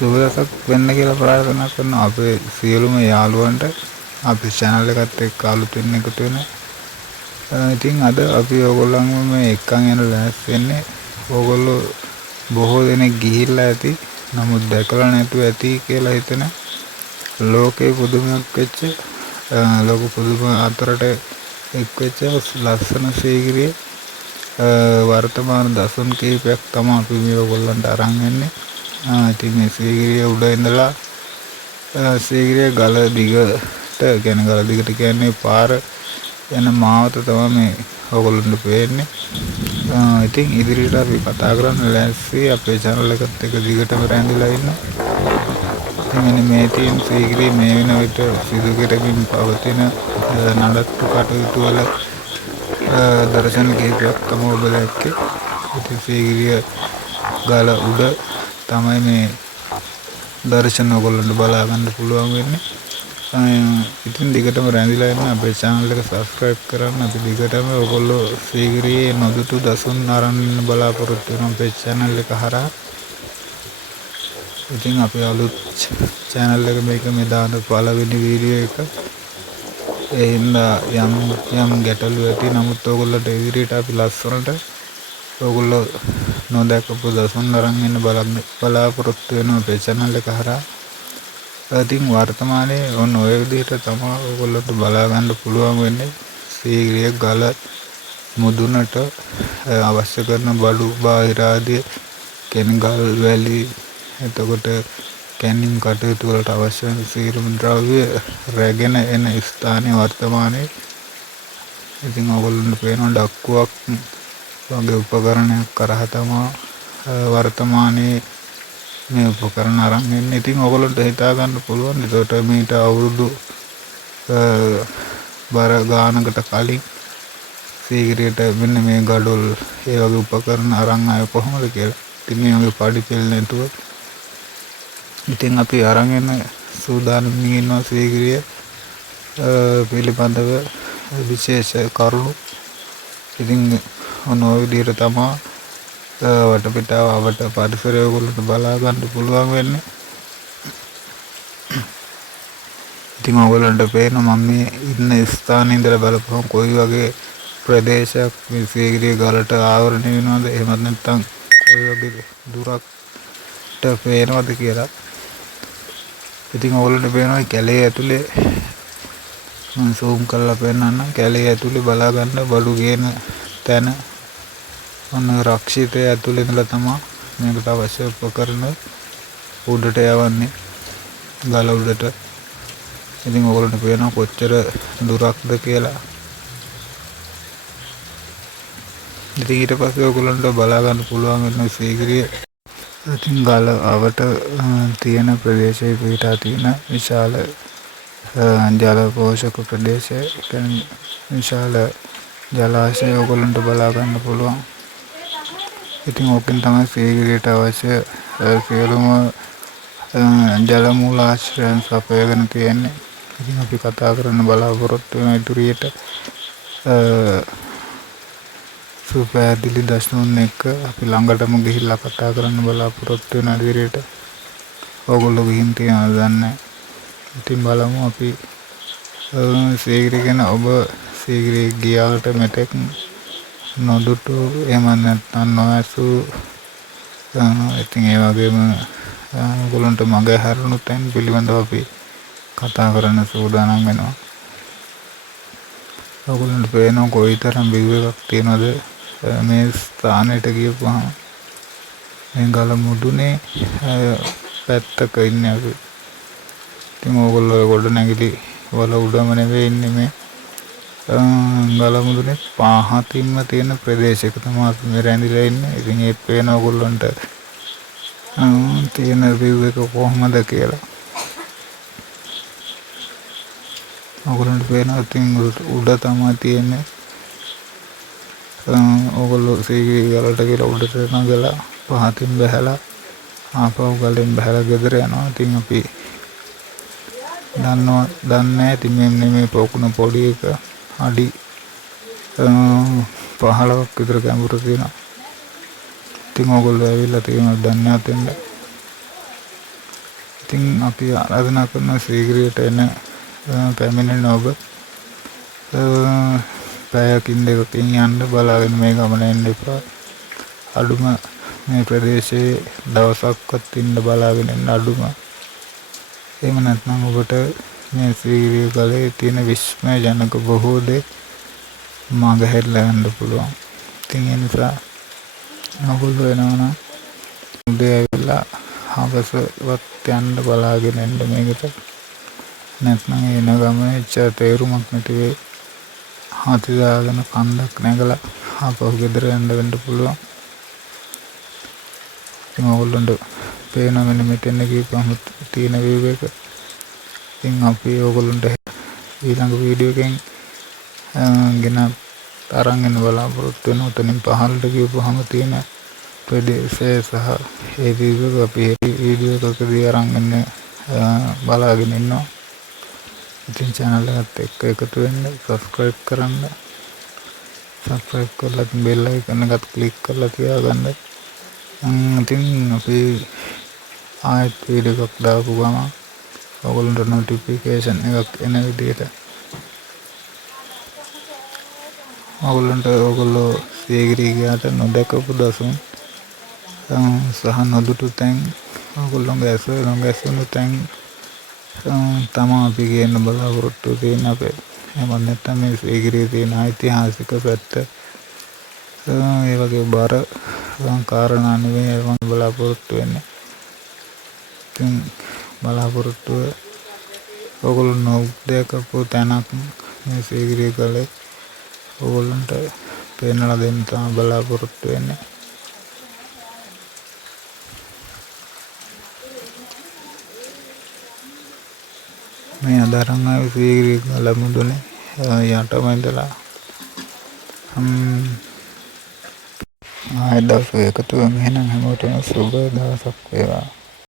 සුබ දවසක් වෙන්න කියලා ප්‍රාර්ථනා කරනවා අපේ සියලුම යාළුවන්ට අපේ channel එකත් එක්ක අලුතෙන් එකතු වෙන. ඉතින් අද අපි ඕගොල්ලන්ව මේ එක්කන් යන ලෑස්ති වෙන්නේ. ඕගොල්ලෝ බොහෝ දෙනෙක් ගිහිල්ලා ඇති. නමුත් දැකලා නැතුව ඇති කියලා හිතන ලෝකේ පුදුමයක් වෙච්ච ලෝක පුදුම අතරට එක් වෙච්ච ලස්සන සීගිරිය වර්තමාන දසුන් කීපයක් තමයි අපි මේ ඕගොල්ලන්ට අරන් එන්නේ. ඉතින් මේ සීගිරිය උඩ ඉඳලා සීගිරිය ගල දිගට කියන්නේ ගල දිගට කියන්නේ පාර යන මාවත තමයි මේ ඕගොල්ලන්ට පේන්නේ. ඉතින් ඉදිරියට අපි කතා කරන්න ලෑස්ති අපේ channel එකත් එක දිගටම රැඳිලා ඉන්න. මෙන්න මේ තියෙන සීගිරිය මේ වෙන විට සිදු කරමින් පවතින නඩත්තු කටයුතු වල දර්ශන කිහිපයක් තමයි ඔබ දැක්කේ. ඉතින් සීගිරිය ගල උඩ තමයි මේ දර්ශන ඔයගොල්ලන්ට බලා ගන්න පුළුවන් වෙන්නේ. ඉතින් දිගටම රැඳිලා ඉන්න අපේ channel එක subscribe කරන්න. අපි දිගටම ඔයගොල්ලෝ සීගිරියේ නොදුටු දසුන් අරන් ඉන්න බලාපොරොත්තු වෙනවා අපේ channel එක හරහා. ඉතින් අපේ අලුත් channel එක මේක මේ දාන පළවෙනි වීඩියෝ එක. ඒ හින්දා යම් ගැටලු ඇති. නමුත් ඔයගොල්ලන්ට ඉදිරියට අපි ලස්සනට ඔයගොල්ලෝ නොදැකපු දසුන් අරන් ඉන්න බලාපොරොත්තු වෙනවා අපේ channel එක හරහා. ඉතින් වර්තමානයේ ඔන්න ඔය විදිහට තමයි ඔයගොල්ලන්ට බලා ගන්න පුළුවන් වෙන්නේ. සීගිරිය ගල මුදුනට අවශ්‍ය කරන බඩු බාහිර ආදී කෙනගල් වැලි එතකොට කැනින් කටයුතු වලට අවශ්‍ය වෙන සියලුම ද්‍රව්‍ය රැගෙන එන ස්ථානයේ වර්තමානයේ. ඉතින් ඔයගොල්ලන්ට පේන ඩක්කුවක් වගේ උපකරණයක් කරා තමයි වර්තමානයේ මේ උපකරණ අරන් එන්නේ. ඉතින් ඔයගොල්ලන්ට හිතා ගන්න පුළුවන් ඒකට මීට අවුරුදු බර ගානකට කලින් සීගිරියට මෙන්න මේ ගඩොල් ඒ වගේ උපකරණ අරන් ආය කොහොමද කියලා. ඉතින් මේ වගේ පඩි පෙළ නැතුව ඉතින් අපි අරන් එන සූදානම් ඉන්නවා සීගිරිය පිළිබඳව විශේෂ කරුණු. ඉතින් ඔන්න ඔය විදිහට තමයි වටපිටාව අපට පරිසරය ඔයගොල්ලන්ට බලා ගන්න පුළුවන් වෙන්නේ. ඉතින් ඔයගොල්ලන්ට පේන මම මේ ඉන්න ස්ථානයේ ඉඳලා බලපුවම කොයි වගේ ප්‍රදේශයක් මේ සීගිරිය ගලට ආවරණය වෙනවද එහෙමත් නැත්නම් කොයි වගේ දුරකට පේනවද කියලා. ඉතින් ඔයගොල්ලන්ට පේනවා කැලේ ඇතුලේ මම zoom කරලා පෙන්නන්නම්. කැලේ ඇතුලේ බලා ගන්න බඩු ගේන තැන ඔන්න රක්ෂිතය ඇතුලේ ඉඳලා තමයි මේකට අවශ්‍ය උපකරණ උඩට යවන්නේ ගල උඩට. ඉතින් ඔයගොල්ලන්ට පේනවා කොච්චර දුරක්ද කියලා. ඉතින් ඊට පස්සේ ඔයගොල්ලන්ට බලා ගන්න පුළුවන් වෙන සීගිරිය ඉතින් ගල අවට තියෙන ප්‍රදේශයේ පිටා තියෙන විශාල ජල පෝෂක ප්‍රදේශය කියන්නේ විශාල ජලාශය ඔයගොල්ලන්ට බලා ගන්න පුළුවන්. ඉතින් ඕකෙන් තමයි සීගිරියට අවශ්‍ය සියලුම ජල මූලාශ්‍රයන් සපයගෙන තියෙන්නේ. ඉතින් අපි කතා කරන්න බලාපොරොත්තු වෙන ඉදිරියට සුපැහැදිලි දසුන් එක්ක අපි ළඟටම ගිහිල්ලා කතා කරන්න බලාපොරොත්තු වෙන ඉදිරියට. ඕගොල්ලෝ ගිහින් තියනවද දන්නේ. ඉතින් බලමු අපි සීගිරිය ගැන. ඔබ සීගිරිය ගියාට මෙතෙක් නොදුටු එහෙම නැත්නම් නොඇසු ඉතින් ඒ වගේම ඔයගොල්ලන්ට මඟ හැරුණු තැන් පිළිබඳව අපි කතා කරන්න සූදානම් වෙනවා. ඔයගොල්ලන්ට පේනවා කොයිතරම් view එකක් තියෙනවද මේ ස්ථානෙට ගියපුවාම. මේ ගල මුදුනේ පැත්තක ඉන්නේ අපි. ඉතින් ඕගොල්ලෝ ගොඩ නැගිලි වල උඩම නෙවෙයි ඉන්නේ මේ ගල මුදුනේ පහතින්ම තියෙන ප්‍රදේශයක තමයි අපි මේ රැඳිලා ඉන්නේ. ඉතින් ඒ පේන ඔයගොල්ලන්ට තියෙන view එක කොහොමද කියලා. ඔයගොල්ලන්ට පේනවා ඉතින් උඩ තමයි තියෙන්නේ. ඔයගොල්ලෝ සීගිරිය ගලට කියලා උඩට නගලා පහතින් බහැලා ආපහු ගලෙන් බහැලා ගෙදර යනවා. ඉතින් අපි දන්නේ ඉතින් මේ පොකුණ පොඩි එක අඩි 15ක් විතර ගැඹුර තියෙනවා. ඉතින් ඔයගොල්ලෝ ඇවිල්ලා තියෙනවද දන්නේ නැතෙන්ද. ඉතින් අපි ආරාධනා කරනවා සීග්‍රියට එන පැමිණෙන ඔබ පැයකින් දෙකකින් යන්න බලාගෙන මේ ගමන එන්න එපා. අඩුම මේ ප්‍රදේශයේ දවසක්වත් ඉන්න බලාගෙන එන්න අඩුම. එහෙම නැත්නම් ඔබට මේ සීග්‍රිය ගලේ තියෙන විස්මයජනක බොහෝ දේ මගහැරලා යන්න පුළුවන්. ඉතින් ඒ නිසා ඔයගොල්ලෝ එනවා නම් උදේ ඇවිල්ලා හවසවත් යන්න බලාගෙන එන්න මේකට. නැත්නම් එන ගමනේ එච්චර තේරුමක් නැති වෙයි. හාති දාගෙන කන්දක් නැගලා ආපහු ගෙදර යන්න වෙන්න පුළුවන්. ඉතින් ඔයගොල්ලන්ට පේන මෙන්න මෙතන කියපුවම තියෙන view එක. ඉතින් අපි ඔයගොල්ලන්ට ඊළඟ වීඩියෝ එකෙන් ගෙන අරන් එන්න බලාපොරොත්තු වෙන උතනින් පහළට කියපුවම තියෙන ප්‍රදේශය සහ ඒ view එක අපි වීඩියෝ එකකදී අරන් එන්න බලාගෙන ඉන්නවා. ඉතින් channel එකත් එක්ක එකතු වෙන්න, subscribe කරන්න. subscribe කරලා bell icon එකත් click කරලා තියාගන්න. ඉතින් අපි ආයෙත් වීඩියෝ එකක් දාපු ගමන් ඔයගොල්ලන්ට notification එකක් එන විදිහට ඔයගොල්ලෝ සීග්‍රිය ගියාට නොදකපු දසුන් සහ නොදුටු තැන් ඔයගොල්ලෝගේ නොගැසුණු තැන් තමයි අපි කියන්න බලාපොරොත්තු වෙන අපේ. එහෙම නැත්නම් මේ සීග්‍රියේ තියෙන ඓතිහාසික පැත්ත ඒ වගේ බර කාරණා නෙවෙයි මම බලාපොරොත්තු වෙන්නේ. ඉතින් බලාපොරොත්තු ඔයගොල්ලෝ නොදකපු තැනක් මේ සීග්‍රිය ගලේ ඔයගොල්ලන්ට පෙන්නලා දෙන්න තමයි බලාපොරොත්තු වෙන්නේ. මේ අදාරන් ආවේ සීග්‍රිය ගල මුදුනේ යටම ඉඳලා ආයෙ දවසක එකතු වෙමු. එහෙනම් හැමෝටම සුබ දවසක් වේවා.